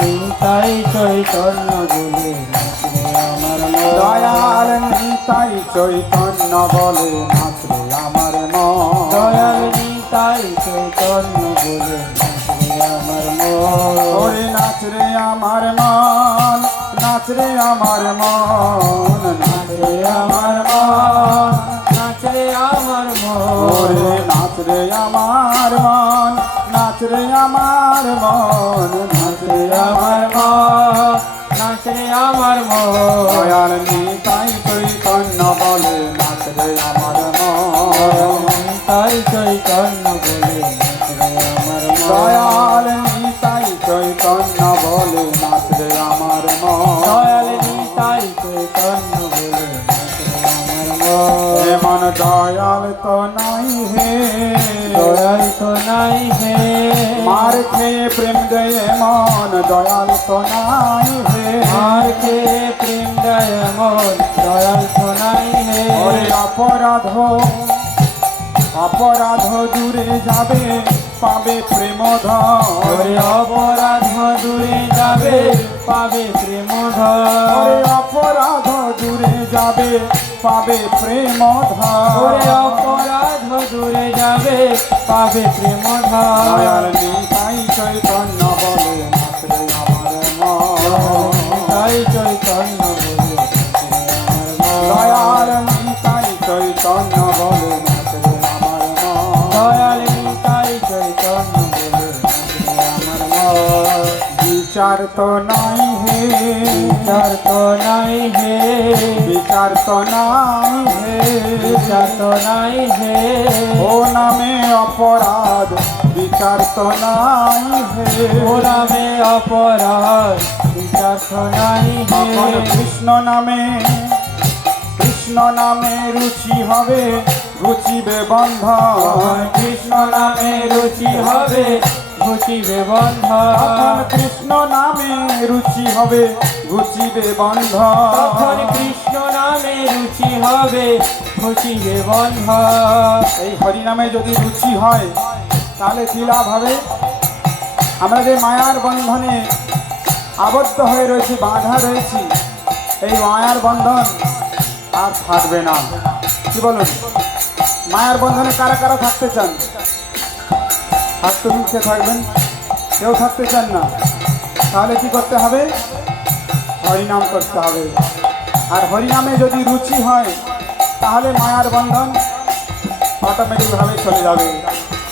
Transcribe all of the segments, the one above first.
নিতাই চৈতন্য বলে দয়াল নিতাই চৈতন্য বলে নাচরে আমার মন দয়াল নিতাই চৈতন্য বলে আমার ওরে নাচরে আমার মন নাচরে আমার মন নাচরে আমার মন নাচরে আমার মন নাচরে আমার মন। নাচরে আমার মন, নাচরে আমার মন, নাচরে আমার মন। দয়াল নিতাই চৈতন্য বলে, নাচরে আমার মন। নিতাই চৈতন্য বলে, নাচরে আমার দয়াল নিতাই চৈতন্য বলে, নাচরে আমার মন। দয়াল নিতাই চৈতন্য বলে, নাচরে আমার মন। মন দয়াল তো নাই হে। দয়াল তো নাই হে। মার খেয়ে প্রেম দেয়ে মন দয়াল তো নাই হে। আর কে প্রেম দয় মন দয়াল তো নাই হে। অপরাধ অপরাধ দূরে যাবে পাবে প্রেম ওরে অপরাধ দূরে যাবে পাবে প্রেম ধর অপরাধ দূরে যাবে পাবে প্রেম যাবে পাবে প্রেম ধর নিতাই চৈতন্য বলে আমার মন। তাই চৈতন্য বলে দয়াল তাই চৈতন্য বলে আমার মন। দয়াল তাই চৈতন্য বলে আমার মন। বিচার তো নাই হে বিচার তো নাই হে বিচার তো নাই হে বিচার তো নাই হে। ও নামে অপরাধ বিচার তো নাই হে। ও নামে অপরাধ বিচার তো নাই হে। কৃষ্ণ নামে কৃষ্ণ নামে রুচি হবে ঘুচিবে বন্ধন। কৃষ্ণ নামে রুচি হবে ঘুচিবে বন্ধ তখন কৃষ্ণ নামে রুচি হবে। ঘুচিবে বন্ধ তখন কৃষ্ণ নামে রুচি হবে। ঘুচিবে বন্ধ এই হরিনামে যদি রুচি হয়, তাহলে কি লাভ হবে? আমরা যে মায়ার বন্ধনে আবদ্ধ হয়ে রয়েছি, বাঁধা রয়েছি, এই মায়ার বন্ধন আর থাকবে না। কি বলুন? মায়ার বন্ধনে কারা কারা থাকতে চান? কে থাকবেন কেউ থাকতে চান না। তাহলে কি করতে হবে? হরিনাম করতে হবে। আর হরিনামে যদি রুচি হয়, তাহলে মায়ার বন্ধন অটোমেটিকভাবে চলে যাবে।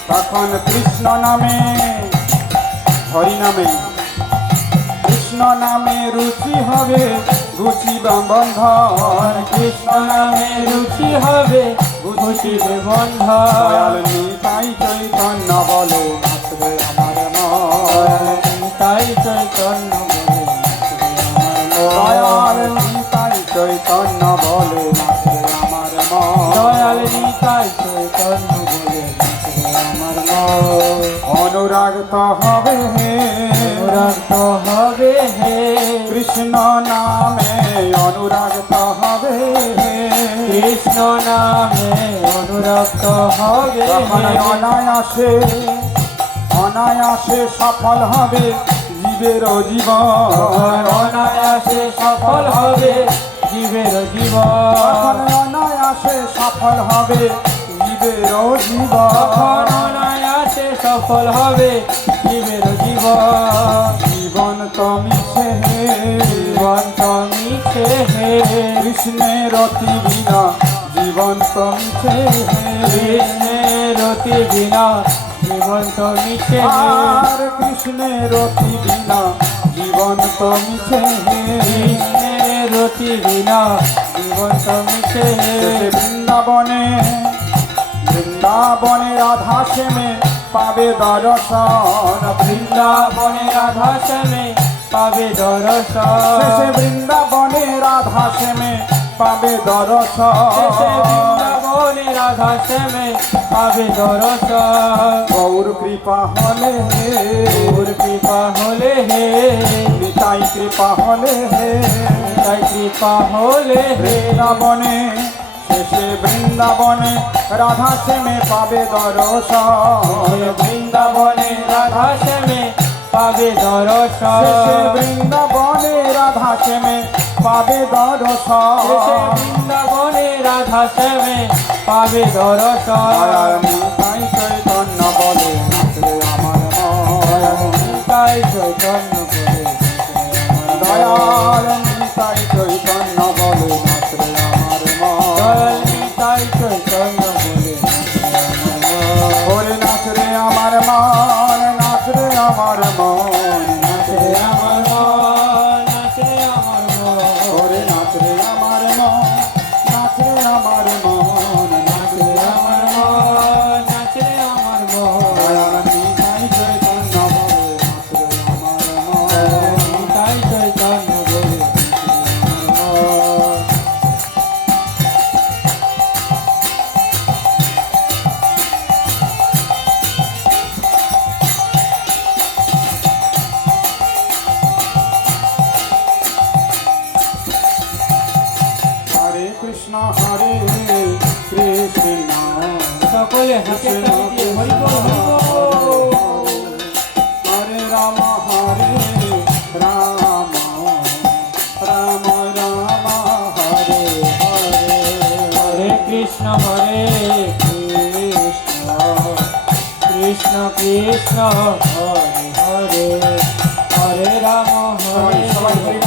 তখন কৃষ্ণ নামে হরি নামে কৃষ্ণ নামে রুচি হবে, রুচি বন্ধন। কৃষ্ণ নামে রুচি হবে ঘুচিবে বন্ধ নিতাই চৈতন্য বলে নাচবে আমার মন। তাই চৈতন্য বলে দয়াল নিতাই চৈতন্য বলে নাচবে আমার মন। দয়াল নিতাই চৈতন্য বলে নাচবে আমার মন। অনুরাগ তো হবে হে। অনুরাগ হবে হে। কৃষ্ণ নামে অনুরাগ তো হবে হে। কৃষ্ণ নামে অনুরক্ত হবে অনায়াসে অনায়াসে সফল হবে জীবের জীবন। অনায়াসে সফল হবে জীবের জীবন। অনায়াসে সফল হবে জীবের জীবন। অনায়াসে সফল হবে জীবের জীবন। জীবন তো জীবন তো মিছে হে কৃষ্ণের অতি বিনা জীবন তো মিছে হে কৃষ্ণের অতি বিনা জীবন তো মিছে হে আর কৃষ্ণের অতি বিনা জীবন তো মিছে হে কৃষ্ণের অতি বিনা জীবন তো মিছে হে বৃন্দাবনে বৃন্দাবনে রাধা সেমে পাবে দর্শন, বৃন্দাবনে রাধা শ্যামে পাবে শেষে দর্শন বৃন্দাবনে রাধা সেমে পাবে দর্শন বৃন্দাবনে রাধা শ্যামে পাবে দর্শন গৌর কৃপা হলে হে। তোর কৃপা হলে হে। নিতাই কৃপা হলে হে। তাই কৃপা হলে হে। বৃন্দাবনে শেষে বৃন্দাবনে রাধা সেমে পাবে দর্শন বৃন্দাবনে রাধা শ্যামে পাবে দর্শন বৃন্দাবনে রাধা শ্যামে পাবে দর্শন বৃন্দাবনে রাধা শ্যামে পাবে দর্শন তাই চৈতন্য বলে আমার তাই চৈতন্য বলে দয়াল তাই চৈতন্য সকলে হাতে তালি দিয়ে হরি বল হরি বল। হরে রাম হরে রাম রাম রাম হরে হরে। হরে কৃষ্ণ হরে কৃষ্ণ। কৃষ্ণ কৃষ্ণ হরে হরে। হরে রাম হরে সবাই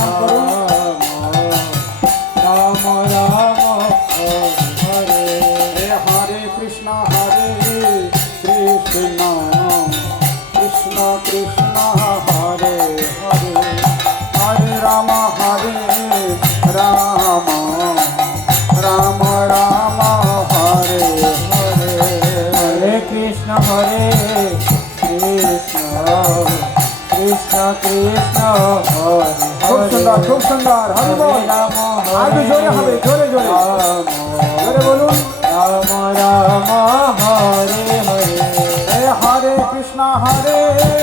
কৃষ্ণ কৃষ্ণ হরে হরে হরে রাম হরে রাম রাম রাম হরে হরে হরে কৃষ্ণ হরে কৃষ্ণ কৃষ্ণ কৃষ্ণ হরে খুব হরে সুন্দর খুব সুন্দর হরি বল রাম আরও জোরে হবে জোরে জোরে রাম জোরে বলুন রাম রাম হরে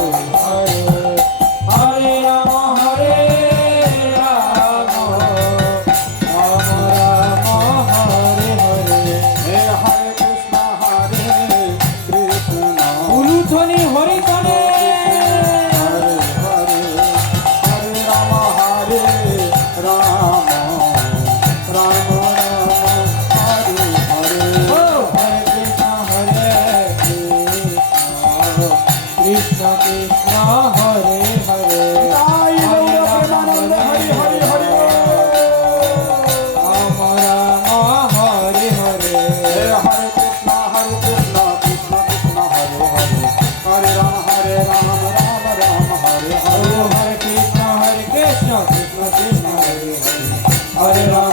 हरे राम